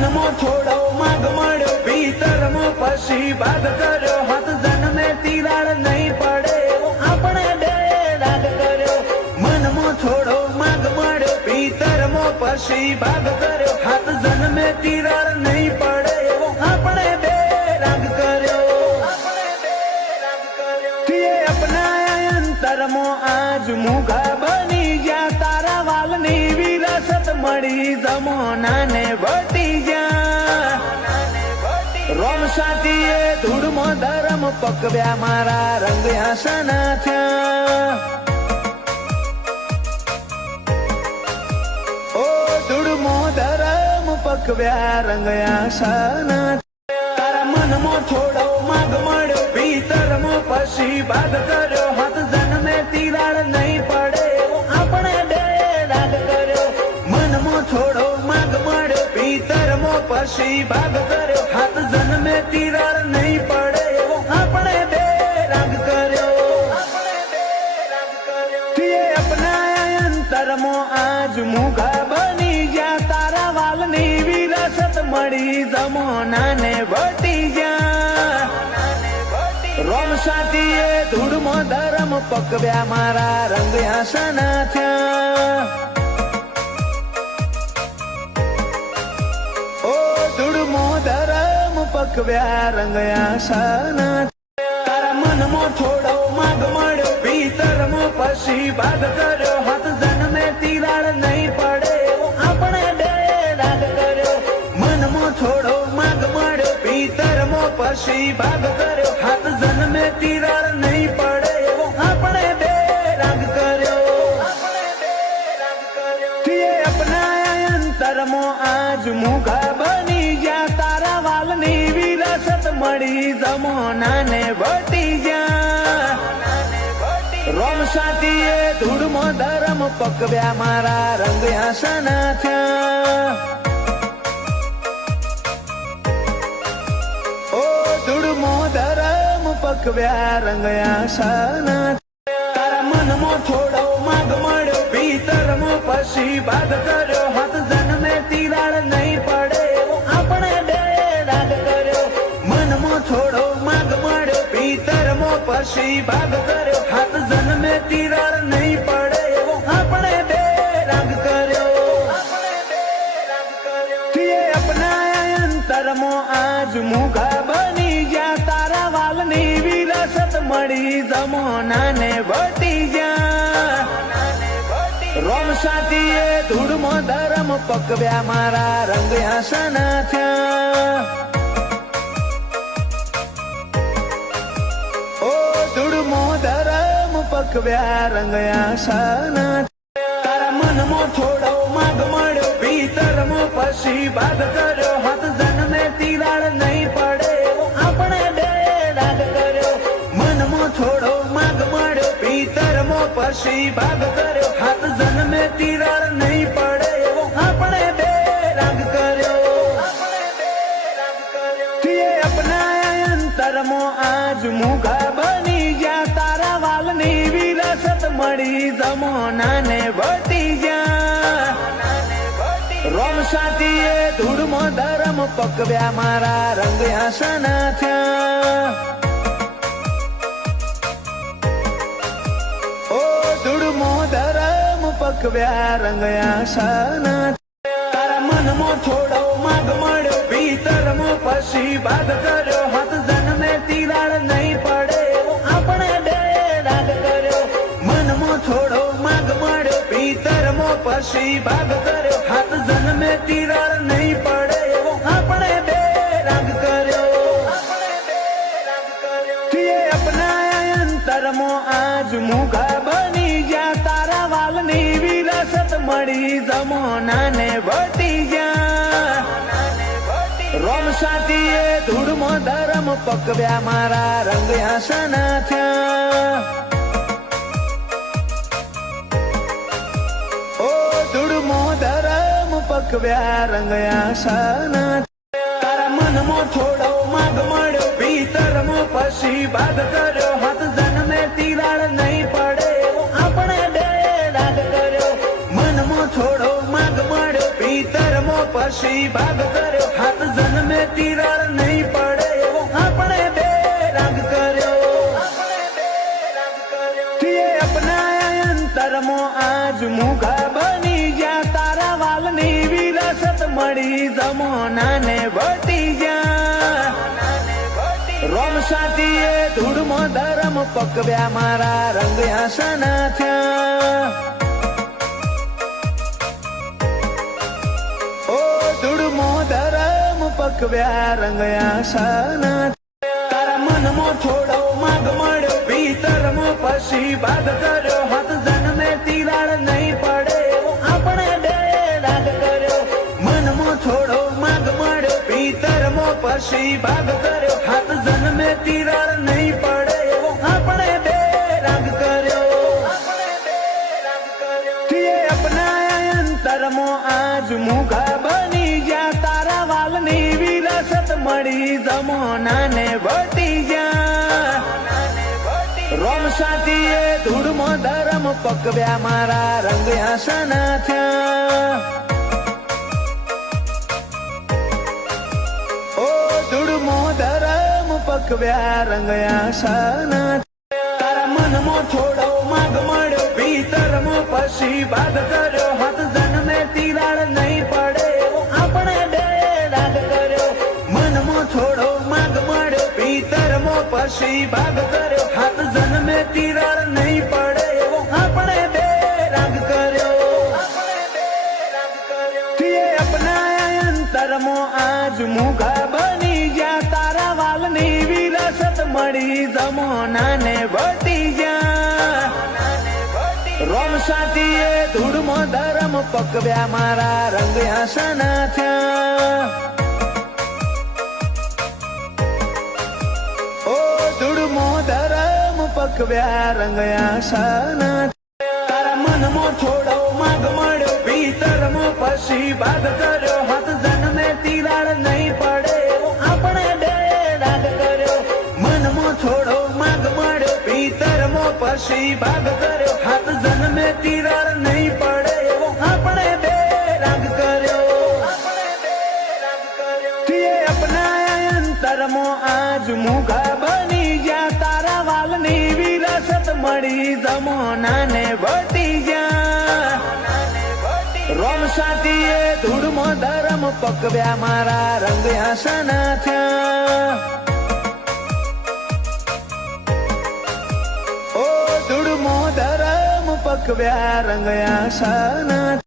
મનમો થોડો માગ મળ્યો, ભીતરમો પછી ભાગ કર્યો, હાથ જન્મે તિરાડ નહીં પડે એવો આપણે બે રાગ કર્યો. મનમો થોડો માગ મળ્યો, ભીતરમો પછી ભાગ કર્યો, હાથ જન્મે તિરાડ નહીં પડે એવો આપણે બે રાગ કર્યો. થીએ અપનાયા અંતરમો આજ મુઘા બની ગયા, તારા વાલની વિરાસત મળી જમોનાને વટી ગયા. રોમ સાથીએ ધૂળમો ધરમ પકવ્યા, મારા રંગ હાસના થયા. ઓ ધૂળમો ધરમ પકવ્યા, રંગ હાસના. તારા મનમો થોડો માગ મળ્યો, ભીતરમો પછી ભાગ કર્યો, હાથ જન્મે તિરાડ નહીં પડે એવો આપણે બે રાગ કર્યો. મનમો થોડો માગ મળ્યો, ભીતરમો પછી ભાગ કર્યો, હાથ જન્મે તિરાડ નહીં પડે એવો આપણે બે રાગ કર્યો. થીએ અપનાયા અંતરમો આજ મુઘા બની ગયા, તારા વાલની વિરાસત મળી જમોનાને વટી ગયા. રોમ સાથીએ ધૂળમો ધરમ પકવ્યા, મારા રંગ હાસના થયા. ઓ ધૂળમો ધરમ પકવ્યા, રંગ હાસના. તારા મનમો થોડો માગ મળ્યો, ભીતરમો પછી ભાગ કર્યો, હાથ જન્મે તિરાડ નહીં પડે એવો આપણે બે રાગ કર્યો. મનમો થોડો માગ મળ્યો, ભીતરમો પછી ભાગ કર્યો, હાથ જન્મે તિરાડ નહીં પડે એવો આપણે બે રાગ કર્યો. થીએ અપનાયા અંતરમો આજ મુઘા બની ગયા, તારા વાલની વિરાસત મળી જમોનાને વટી ગયા. રોમ સાથીએ ધૂળમો ધરમ પકવ્યા, મારા રંગ હાસના થયા. ઓ ધૂળમો ધરમ પકવ્યા, રંગ હાસના. તારા મનમો થોડો માગ મળ્યો, ભીતરમો પછી ભાગ કર્યો, હાથ જન્મે તિરાડ નહીં પડે એવો આપણે બે રાગ કર્યો. મનમો થોડો માગ મળ્યો, ભીતરમો પછી ભાગ કર્યો, હાથ જન્મે તિરાડ નહીં પડે એવો આપણે બે રાગ કર્યો. થીએ અપનાયા અંતરમો આજ મુઘા બની ગયા, તારા વાલની વિરાસત મળી જમોનાને વટી ગયા. રોમ સાથીએ ધૂળમો ધરમ પકવ્યા, મારા રંગ હાસના થયા. ઓ ધૂળમો ધરમ પકવ્યા, રંગ હાસના. તારા મનમો થોડો માગ મળ્યો, ભીતરમો પછી ભાગ કર્યો, હાથ જન્મે તિરાડ નહીં પડે એવો આપણે બે રાગ કર્યો. મનમો થોડો માગ મળ્યો, ભીતરમો પછી ભાગ કર્યો, હાથ જન્મે તિરાડ નહીં પડે એવો આપણે બે રાગ કર્યો. થીએ અપનાયા અંતરમો આજ મુઘા બની ગયા, તારા વાલની વિરાસત મળી જમોનાને વટી ગયા. રોમ સાથીએ ધૂળમો ધરમ પકવ્યા, મારા રંગ હાસના થયા. ઓ ધૂળમો ધરમ પકવ્યા, રંગ હાસના. તારા મનમો થોડો માગ મળ્યો, ભીતરમો પછી ભાગ કર્યો, હાથ જન્મે તિરાડ નહીં પડે એવો આપણે બે રાગ કર્યો. મનમો થોડો માગ મળ્યો, ભીતરમો પછી ભાગ કર્યો, હાથ જન્મે તિરાડ નહીં પડે એવો આપણે બે રાગ કર્યો. થીએ અપનાયા અંતરમો આજ મુઘા બની ગયા, તારા વાલની વિરાસત મળી જમોનાને વટી ગયા. રોમ સાથીએ ધૂળમો ધરમ પકવ્યા, મારા રંગ હાસના થયા. ઓ ધૂળમો ધરમ પકવ્યા, રંગ હાસના. તારા મનમો થોડો માગ મળ્યો, ભીતરમો પછી ભાગ કર્યો, હાથ જન્મે તિરાડ નહીં પડે એવો આપણે બે રાગ કર્યો. મનમો થોડો માગ મળ્યો, ભીતરમો પછી ભાગ કર્યો, હાથ જન્મે તિરાડ નહીં પડે એવો આપણે બે રાગ કર્યો. થીએ અપનાયા અંતરમો આજ મુઘા બની ગયા. તારા વાલની વિરાસત મળી જમોનાને વટી ગયા. રોમ સાતીએ ધૂળમાં ધરમ પકવ્યા મારા રંગ આસના થયા. ઓ ધૂળમાં ધરમ પકવ્યા રંગ આસના. તારા મનમાં થોડો માગ મળ્યો ભીતરમાં પછી બાદ કર્યો. હાથ જન્મે તિરાડ નહીં પડે એવો આપણે બે રાગ કર્યો. મનમાં થોડો માગ મળ્યો ભીતરમાં પછી બાદ કર્યો. હાથ જન્મે તિરાડ નહીં પડે એવો આપણે બે રાગ કર્યો. થીએ અપનાયા અંતરમો આજ મુઘા બની ગયા. તારા વાલની વિરાસત મળી જમોનાને વટી ગયા. રોમ સાતીએ ધૂળમાં ધરમ પકવ્યા મારા રંગ આસના થયા. ઓ ધૂળમાં ધરમ પકવ્યા રંગ આસના. તારા મનમાં થોડો માગ મળ્યો ભીતરમાં પછી બાદ કર્યો. હાથ જન્મે તિરાડ નહીં પડે એવો આપણે બે રાગ કર્યો. મનમાં થોડો માગ મળ્યો ભીતરમાં પછી બાદ કર્યો. હાથ જન્મે તિરાડ નહીં પડે એવો આપણે બે રાગ કર્યો. થીએ અપનાયા અંતરમો આજ મુઘા બની ગયા. તારા વાલની વિરાસત મળી જમોનાને વટી ગયા. રોમ સાતીએ ધૂળમાં ધરમ પકવ્યા મારા રંગ આસના થયા. ઓ ધૂળમાં ધરમ પકવ્યા રંગ આસના. તારા મનમાં થોડો માગ મળ્યો ભીતરમાં પછી બાદ કર્યો. હાથ જન્મે તિરાડ નહીં પડે એવો આપણે બે રાગ કર્યો. મનમાં થોડો માગ મળ્યો ભીતરમાં પછી બાદ કર્યો. હાથ જન્મે તિરાડ નહીં પડે એવો આપણે બે રાગ કર્યો. થીએ અપનાયા અંતરમો આજ મુઘા બની ગયા. તારા વાલની વિરાસત મળી જમોનાને વટી ગયા. રોમ સાતીએ ધૂળમાં ધરમ પકવ્યા મારા રંગ આસના થયા. ઓ ધૂળમાં ધરમ પકવ્યા રંગ આસના.